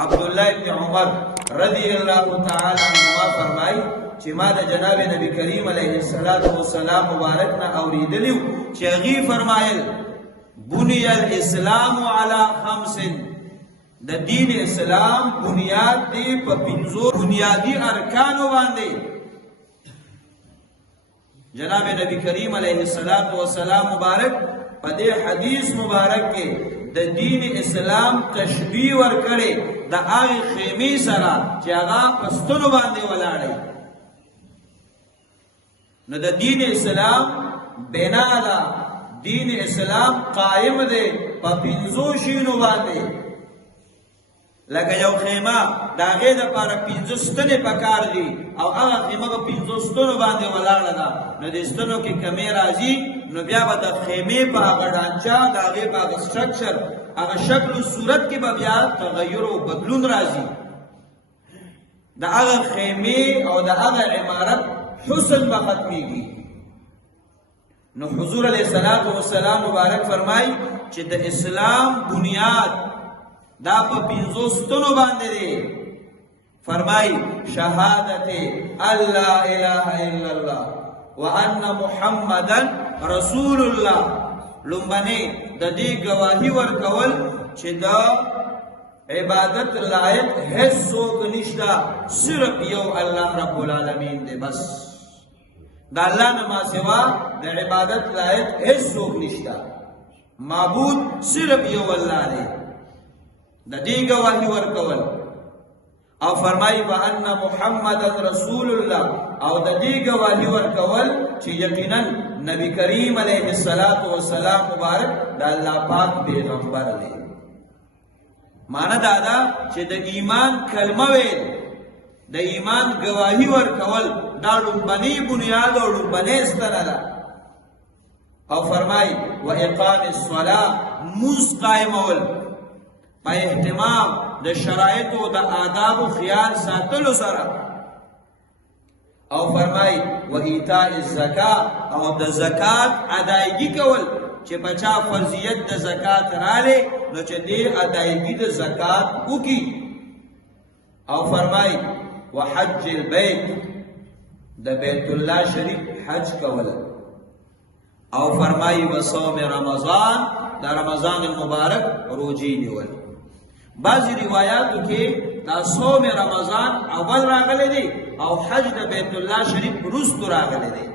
عبداللہ ابن عمر رضی اللہ تعالی عنہما فرمائی چې ما د جناب نبی کریم علیه السلام مبارک نه اوریدلیو چې هغې فرمایل بنی الاسلام علی خمس، د دین اسلام بنیاد دی په پنځو بنیادی ارکانو باندې. جناب نبی کریم علیه السلام مبارک په دې حدیث مبارک کې د دین اسلام تشبیه ورکړي د هغې خیمې سره چې هغه په ستنو باندې ولاړی. نو د دین اسلام بنا ده، دین اسلام قائم دی په پنځو شیانو باندې. لکه یو خیمه د هغې دپاره پنځه ستنې پکار دي او هغه خیمه په پنځو ستنو باندې ولاړه ده. نو د ستنو کې کمی راځي نو بیا به د خیمې په هغه ډانچه د هغې په هغه سټرکچر هغه شکل و صورت کې به بیا تغیر و بدلون راځي. د هغه خیمې او د هغه عمارت حسن به ختمیږي. نو حضور علیه السلام مبارک فرمای چې د اسلام بنیاد دا په پنځو ستنو باندې دی. فرمای شهادت الله اله الا الله وان محمدا رسول الله. لومبنه د دې گواهی ورکول چې دا عبادت لایق هیڅ څوک نشته، صرف یو الله رب العالمین دی. بس د الله نه ما سوا د عبادت لایق هیڅ څوک نشته، معبود صرف یو الله دی. د دې گواهی ورکول او فرمایي وان محمد رسول الله، او د دې گواهی ورکول چې یقینا نبی کریم علیه السلام مبارک د الله پاک پیغمبر دی. معنی دا ده چې د ایمان کلمه ویل، د ایمان گواهی ورکول دا لومبنی بنیاد او لومبنی ستنه ده. او فرمایي و اقام الصلاه، مونځ قایمول په اهتمام د شرایطو د آداب و خیال ساتلو سره. او فرمای و ایتاء الزکات، او د زکات ادایگی کول چې بچا فرضیت د زکات رالی نو چې دې ادایگی د زکات وکي. او فرمای و حج البیت، د بیت الله شریف حج کول. او فرمای و صوم رمضان، د رمضان المبارک روزی نیول. بعضی روایاتو کې دا صوم رمضان اول راغلی دی او حج د بیت الله شریف وروستو راغلی دی.